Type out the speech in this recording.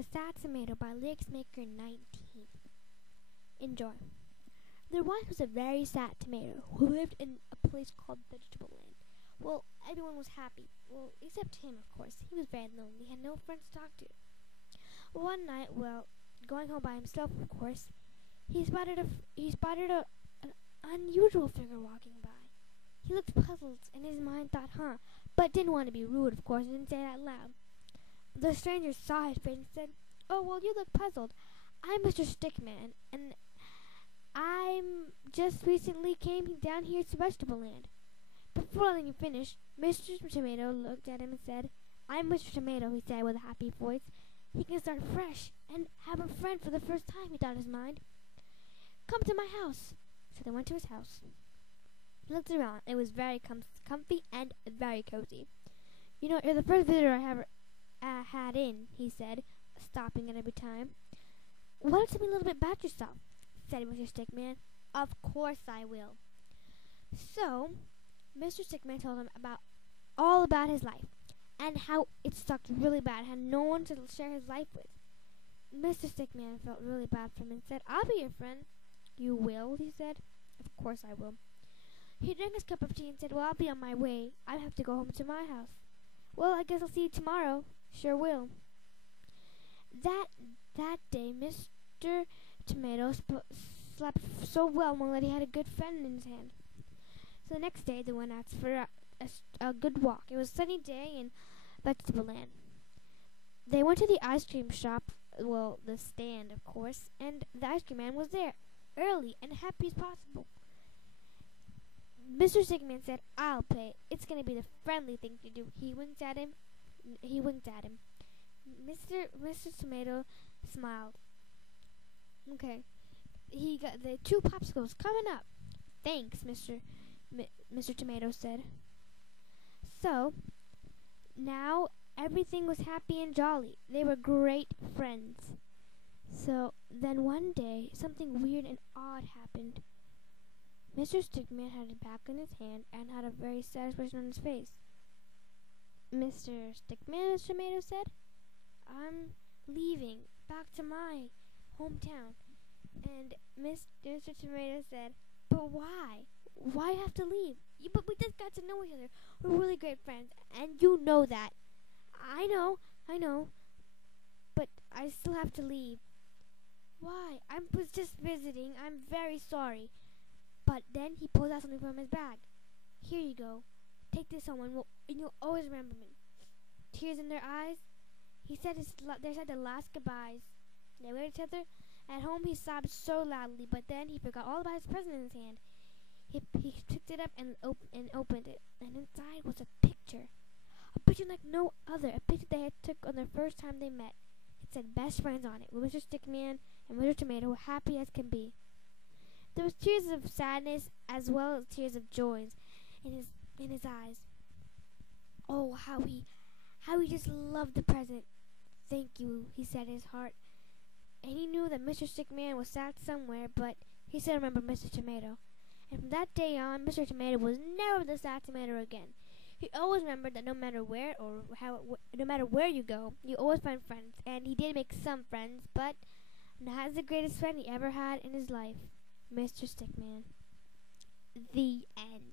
The Sad Tomato by Lyrics Maker 19. Enjoy. There once was a very sad tomato who lived in a place called Vegetable Land. Well, everyone was happy. Well, except him, of course. He was very lonely, had no friends to talk to. One night, going home by himself, of course, he spotted an unusual figure walking by. He looked puzzled, and his mind thought, but didn't want to be rude, of course, and didn't say it out loud. The stranger saw his face and said, "Oh, well, you look puzzled. I'm Mr. Stickman, and I'm just recently came down here to Vegetable Land." Before letting him finish, Mr. Tomato looked at him and said, "I'm Mr. Tomato," he said with a happy voice. "He can start fresh and have a friend for the first time," he thought in his mind. "Come to my house." So they went to his house. He looked around. It was very comfy and very cozy. "You know, you're the first visitor I ever had in," he said, stopping at every time. "Why don't you tell me a little bit about yourself?" said Mr. Stickman. "Of course I will." So, Mr. Stickman told him all about his life, and how it sucked really bad, had no one to share his life with. Mr. Stickman felt really bad for him and said, "I'll be your friend." "You will?" he said. "Of course I will." He drank his cup of tea and said, "Well, I'll be on my way. I have to go home to my house." "Well, I guess I'll see you tomorrow." "Sure will." That day, Mr. Tomato slept so well that he had a good friend in his hand. So the next day, they went out for a good walk. It was a sunny day in Vegetable Land. They went to the ice cream shop, the stand, of course, and the ice cream man was there, early and happy as possible. Mr. Stickman said, "I'll pay. It's going to be the friendly thing to do." He winked at him. Mr. Tomato smiled. "Okay." He got the 2 popsicles coming up. "Thanks," Mr. Tomato said. So, now everything was happy and jolly. They were great friends. So, then one day, something weird and odd happened. Mr. Stickman had a pack in his hand and had a very sad expression on his face. "Mr. Stickman," Mr. Tomato said, "I'm leaving back to my hometown." And Mr. Tomato said, "But why? Why have to leave? But we just got to know each other. We're really great friends, and you know that." I know. But I still have to leave." "Why? I was just visiting. I'm very sorry." But then he pulled out something from his bag. "Here you go. Take this home, and you'll always remember me." Tears in their eyes, they said their last goodbyes. They looked at each other. At home, he sobbed so loudly, but then he forgot all about his present in his hand. He picked it up and opened it, and inside was a picture like no other, a picture they had took on their first time they met. It said "Best Friends" on it, with Mr. Stickman and Mr. Tomato happy as can be. There was tears of sadness as well as tears of joy in his eyes. Oh, how he just loved the present. "Thank you," he said in his heart. And he knew that Mr. Stickman was sad somewhere, but he still remembered Mr. Tomato. And from that day on, Mr. Tomato was never the sad tomato again. He always remembered that no matter where you go, you always find friends. And he did make some friends, but not the greatest friend he ever had in his life, Mr. Stickman. The end.